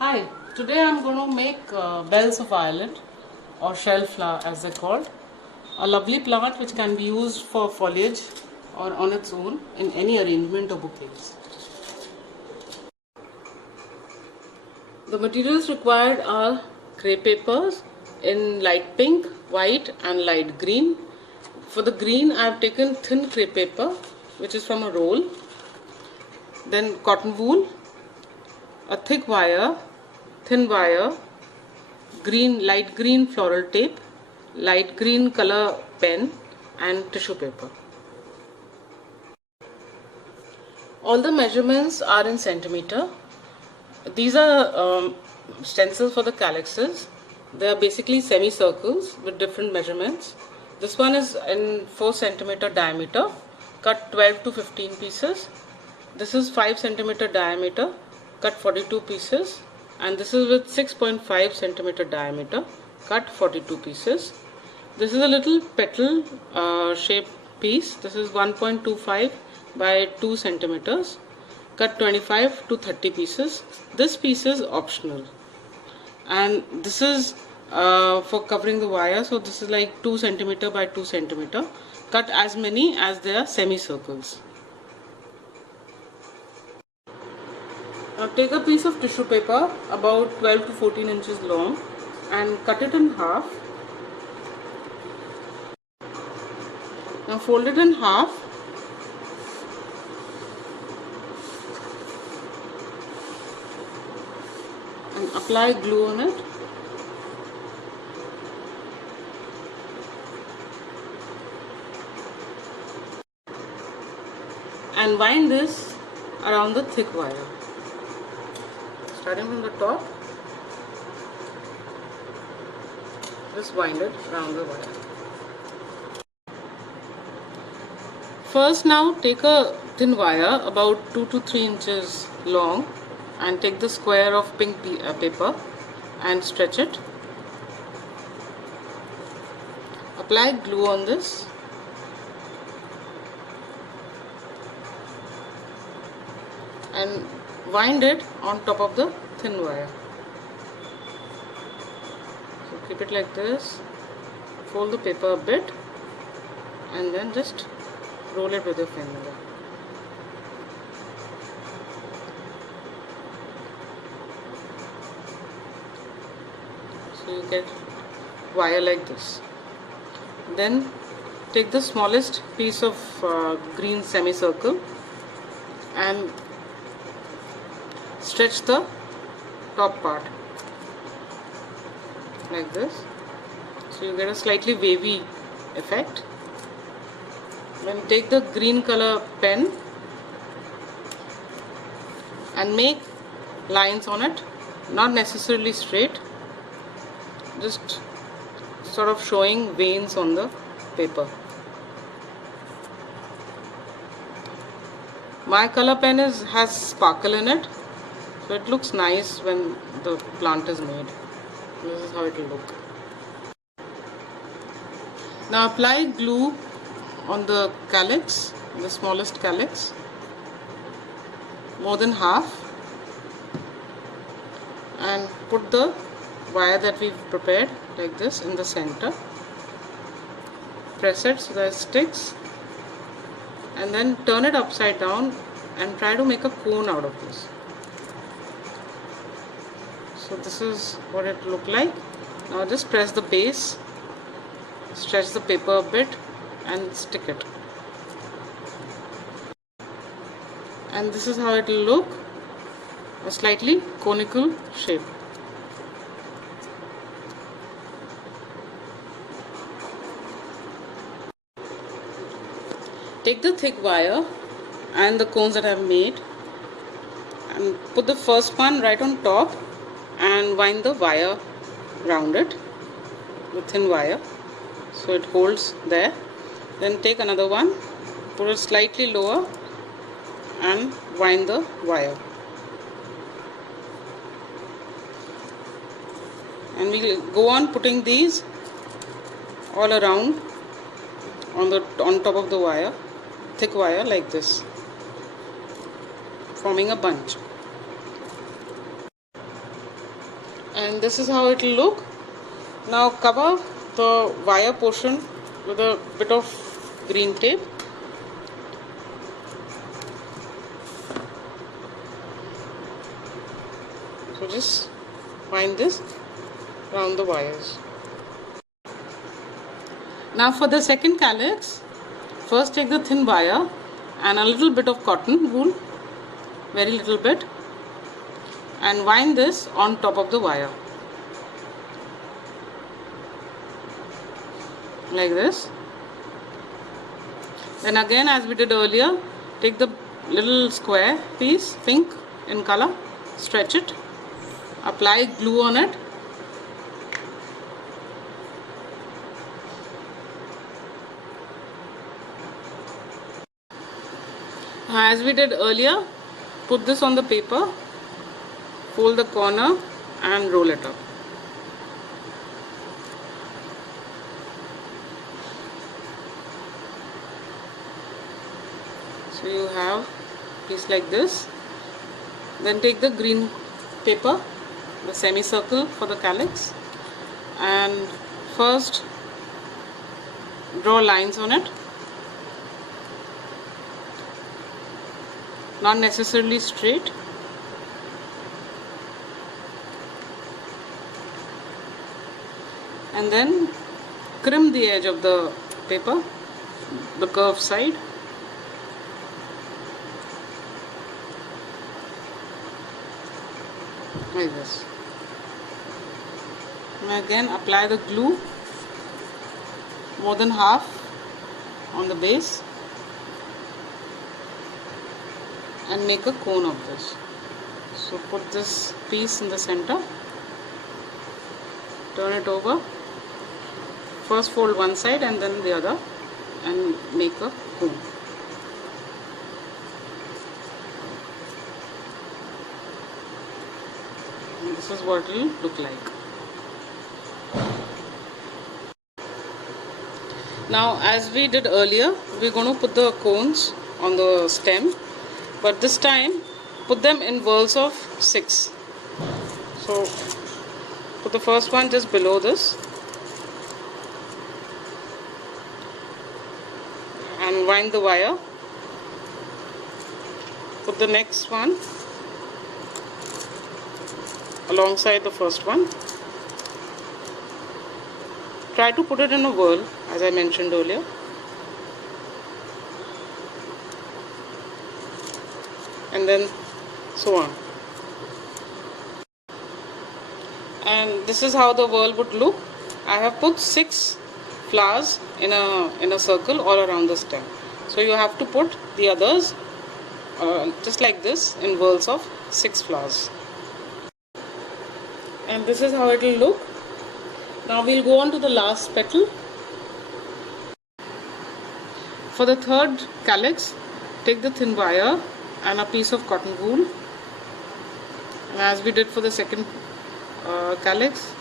Hi, today I'm going to make bells of Ireland or shellflower as they're called. A lovely plant which can be used for foliage or on its own in any arrangement or bouquets. The materials required are crepe papers in light pink, white and light green. For the green I have taken thin crepe paper which is from a roll, then cotton wool, a thick wire, thin wire, light green floral tape, light green color pen and tissue paper. All the measurements are in centimeter. These are stencils for the calyxes. They are basically semicircles with different measurements. This one is in 4 centimeter diameter, cut 12 to 15 pieces. This is 5 centimeter diameter, cut 42 pieces, and this is with 6.5 centimeter diameter, cut 42 pieces. This is a little petal shaped piece. This is 1.25 by 2 centimeters, cut 25 to 30 pieces. This piece is optional, and this is for covering the wire. So this is like 2 centimeter by 2 centimeter, cut as many as there are semicircles. Now take a piece of tissue paper about 12 to 14 inches long and cut it in half. Now fold it in half and apply glue on it. And wind this around the thick wire. Starting from the top, just wind it around the wire. First, now take a thin wire about 2 to 3 inches long and take the square of pink paper and stretch it. Apply glue on this. And wind it on top of the thin wire. So keep it like this, fold the paper a bit and then just roll it with your finger. So you get wire like this. Then take the smallest piece of green semicircle and stretch the top part like this, so you get a slightly wavy effect. Then take the green color pen and make lines on it, not necessarily straight, just sort of showing veins on the paper. My color pen has sparkle in it, so it looks nice when the plant is made. This is how it will look. Now apply glue on the calyx, the smallest calyx, more than half, and put the wire that we've prepared like this in the center. Press it so that it sticks, and then turn it upside down and try to make a cone out of this. So this is what it looked like. Now just press the base, stretch the paper a bit and stick it. And this is how it will look, a slightly conical shape. Take the thick wire and the cones that I have made and put the first one right on top and wind the wire round it, the thin wire, so it holds there. Then take another one, put it slightly lower and wind the wire. And we'll go on putting these all around on top of the wire, thick wire like this, forming a bunch. and this is how it will look. Now cover the wire portion with a bit of green tape. So just wind this around the wires. Now for the second calyx, first take the thin wire and a little bit of cotton wool, very little bit, and wind this on top of the wire like this. Then again, as we did earlier, take the little square piece, pink in color, stretch it, apply glue on it, as we did earlier, put this on the paper, fold the corner and roll it up. So you have a piece like this. Then take the green paper, the semicircle for the calyx, and first draw lines on it, not necessarily straight. And then crimp the edge of the paper, the curved side. Like this. And again apply the glue, more than half on the base, and make a cone of this. So put this piece in the center, turn it over, first fold one side and then the other, and make a cone. And this is what it will look like. Now, as we did earlier, we're going to put the cones on the stem, but this time put them in whorls of 6. So put the first one just below this and wind the wire. Put the next one alongside the first one. Try to put it in a whirl, as I mentioned earlier. And then so on. And this is how the whirl would look. I have put 6 flowers in a circle all around the stem. So you have to put the others just like this in whirls of 6 flowers. And this is how it will look. Now we'll go on to the last petal. For the third calyx, take the thin wire and a piece of cotton wool. And as we did for the second calyx,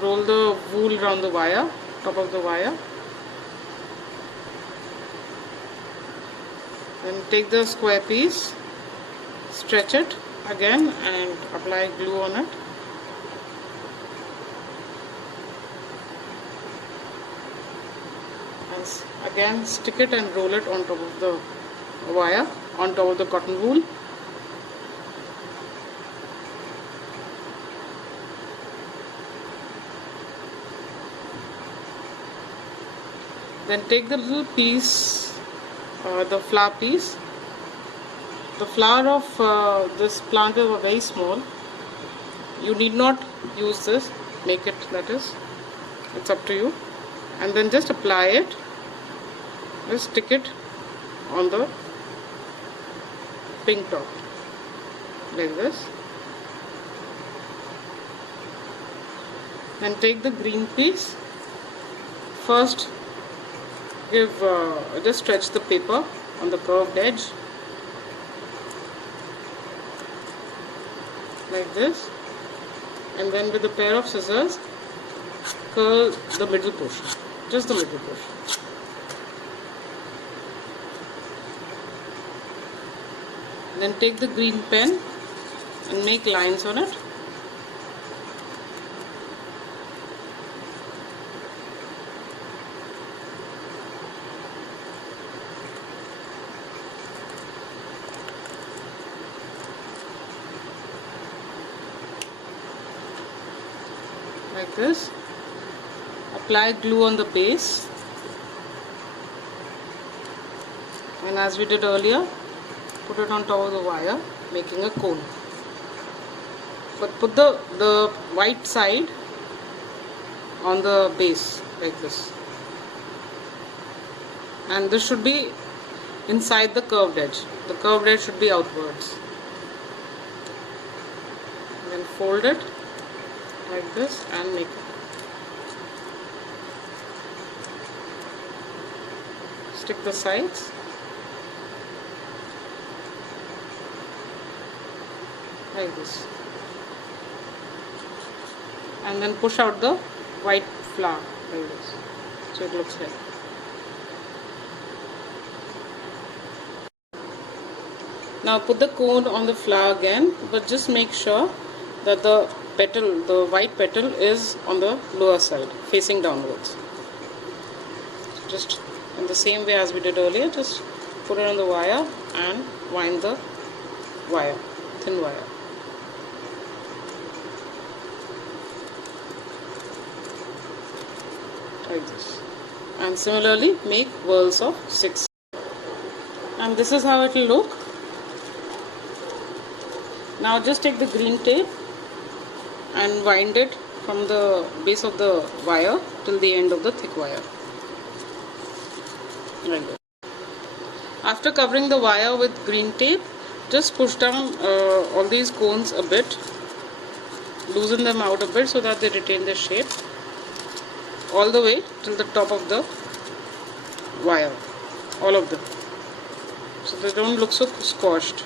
roll the wool around the wire, top of the wire. Then take the square piece, stretch it again and apply glue on it. And again stick it and roll it on top of the wire, on top of the cotton wool. Then take the little piece, the flower piece. The flower of this plant is very small. You need not use this, make it, that is, it's up to you. And then just apply it, just stick it on the pink top, like this. Then take the green piece, first just stretch the paper on the curved edge like this, and then with a pair of scissors curl the middle portion, just the middle portion. Then take the green pen and make lines on it like this. Apply glue on the base, and as we did earlier, put it on top of the wire, making a cone. But put the white side on the base like this, and this should be inside the curved edge. The curved edge should be outwards. And then fold it like this and make it. Stick the sides. Like this. And then push out the white flower like this. So it looks like. Now put the cone on the flower again, but just make sure that the petal, the white petal, is on the lower side, facing downwards. Just in the same way as we did earlier, just put it on the wire and wind the wire, thin wire. Like this. And similarly make whorls of 6. And this is how it will look. Now just take the green tape and wind it from the base of the wire till the end of the thick wire. Like that. After covering the wire with green tape, just push down all these cones a bit, loosen them out a bit so that they retain their shape all the way till the top of the wire, all of them, so they don't look so squashed.